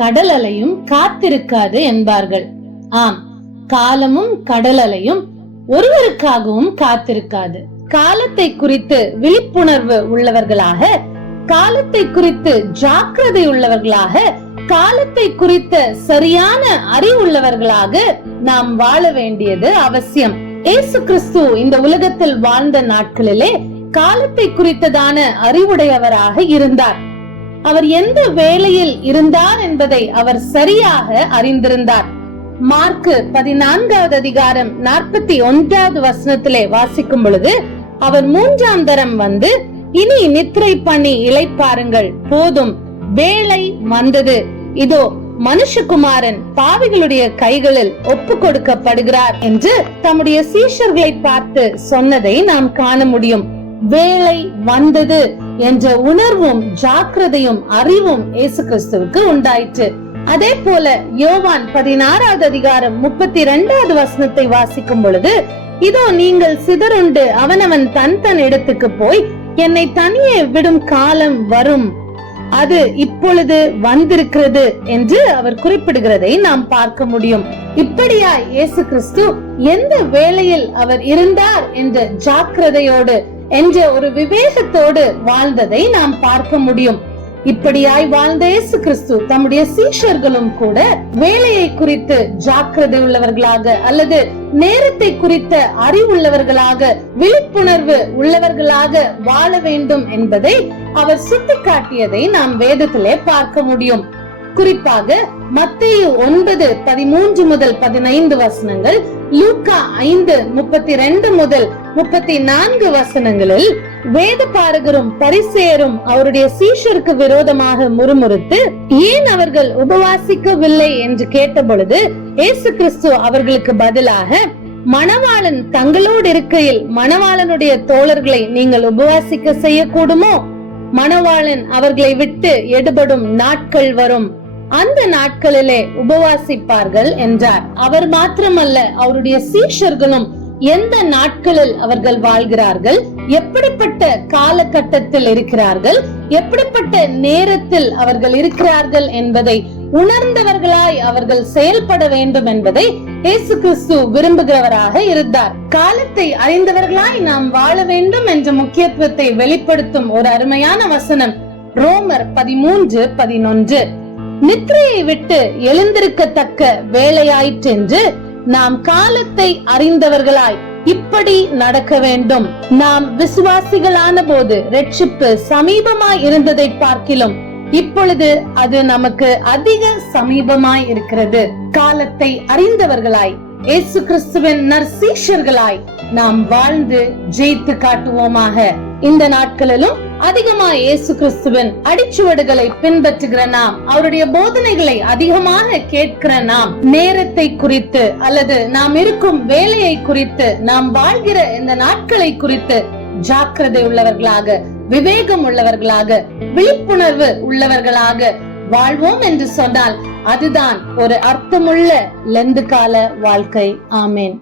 கடல் அலையும் காத்திருக்காது என்பார்கள். ஆம், காலமும் கடல் அலையும் ஒருவருக்காகவும் காத்திருக்காது. காலத்தை குறித்து விழிப்புணர்வு உள்ளவர்களாக, காலத்தை குறித்து ஜாக்கிரதை உள்ளவர்களாக, காலத்தை குறித்த சரியான அறிவுள்ளவர்களாக நாம் வாழ வேண்டியது அவசியம். இயேசு கிறிஸ்து இந்த உலகத்தில் வாழ்ந்த நாட்களிலே காலத்தை குறித்ததான அறிவுடையவராக இருந்தார். அவர் எந்த வேளையில் இருந்தார் என்பதை அவர் சரியாக அறிந்திருந்தார். மார்க்கு 14வது அதிகாரம் 41வது வசனத்திலே வாசிக்கும் பொழுது, அவர் 3ஆம் தரம் வந்து, இனி நித்திரை பண்ணி இளைப்பாருங்கள், போதும், வேளை வந்தது, இதோ மனுஷகுமாரன் பாவிகளுடைய கைகளில் ஒப்பு கொடுக்கப்படுகிறார் என்று தம்முடைய சீஷர்களை பார்த்து சொன்னதை நாம் காண முடியும். வேளை வந்தது என்ற உணர்வும் ஜாக்கிரதையும் அறிவும் இயேசு கிறிஸ்துவுக்கு உண்டாயிற்று. அதே போல யோவான் 16வது அதிகாரம் 32வது வசனத்தை வாசிக்கும் பொழுது, இதோ நீங்கள் சிதறுண்டு அவனவன் தன் தன் இடத்துக்கு போய் என்னை தனியே விடும் காலம் வரும், அது இப்பொழுது வந்திருக்கிறது என்று அவர் குறிப்பிடுகிறதை நாம் பார்க்க முடியும். இப்படியாய் இயேசு கிறிஸ்து எந்த வேளையில் அவர் இருந்தார் என்ற ஜாக்கிரதையோடு, என்ற ஒரு விவேகத்தோடு வாழ்ந்ததை நாம் பார்க்க முடியும். இப்படியாய் வாழ்ந்த இயேசு கிறிஸ்து தம்முடைய சீஷர்களும் கூட வேலையை குறித்து ஜாக்கிரதை உள்ளவர்களாக, அல்லது நேரத்தை குறித்த அறிவுள்ளவர்களாக, விழிப்புணர்வு உள்ளவர்களாக வாழ வேண்டும் என்பதை அவர் சுட்டிக்காட்டியதை நாம் வேதத்திலே பார்க்க முடியும். குறிப்பாக மத்தேயு 9:13 முதல் 15 வசனங்கள், லூக்கா 5:32 முதல் 34 வசனங்களில் வேத பாரகரும் பரிசேயரும் அவருடைய சீஷருக்கு விரோதமாக முறுமுறுத்து ஏன் அவர்கள் உபவாசிக்கவில்லை என்று கேட்ட பொழுது, இயேசு கிறிஸ்து அவர்களுக்கு பதிலாக, மணவாளன் தங்களோடு இருக்கையில் மணவாளனுடைய தோழர்களை நீங்கள் உபவாசிக்க செய்யக்கூடுமோ? மணவாளன் அவர்களை விட்டு எடுபடும் நாட்கள் வரும், அந்த நாட்களிலே உபவாசிப்பார்கள் என்றார். அவர் மாத்திரமல்ல, அவருடைய சீஷர்களும் எந்த நாட்களில் அவர்கள் வாழ்கிறார்கள், எப்படிப்பட்ட காலகட்டத்தில் இருக்கிறார்கள், எப்படிப்பட்ட நேரத்தில் அவர்கள் இருக்கிறார்கள் என்பதை உணர்ந்தவர்களாய் அவர்கள் செயல்பட வேண்டும் என்பதை இயேசு கிறிஸ்து விரும்புகிறவராக இருந்தார். காலத்தை அறிந்தவர்களாய் நாம் வாழ வேண்டும் என்ற முக்கியத்துவத்தை வெளிப்படுத்தும் ஒரு அருமையான வசனம் ரோமர் 13:11. நித்திரையை விட்டு எழுந்திருக்கத்தக்க வேலையாயிற்றென்று நாம் காலத்தை அறிந்தவர்களாய் இப்படி நடக்க வேண்டும். நாம் விசுவாசிகளான போது ரட்சிப்பு சமீபமாய் இருந்ததை பார்க்கிலும் இப்பொழுது அது நமக்கு அதிக சமீபமாய் இருக்கிறது. காலத்தை அறிந்தவர்களாய், இயேசு கிறிஸ்துவின் நற்சீஷர்களாய் நாம் வாழ்ந்து ஜெயித்து காட்டுவோமாக. இந்த நாட்களிலும் அதிகமாய் இயேசு கிறிஸ்துவின் அடிச்சுவடுகளை பின்பற்றுகிற நாம், அவருடைய போதனைகளை அதிகமாக கேட்கிற நாம், நேரத்தை குறித்து அல்லது நாம் இருக்கும் வேலையை குறித்து, நாம் வாழ்கிற இந்த நாட்களை குறித்து ஜாக்கிரதை உள்ளவர்களாக, விவேகம் உள்ளவர்களாக, விழிப்புணர்வு உள்ளவர்களாக வாழ்வோம் என்று சொன்னால் அதுதான் ஒரு அர்த்தமுள்ள லெந்து கால வாழ்க்கை. ஆமேன்.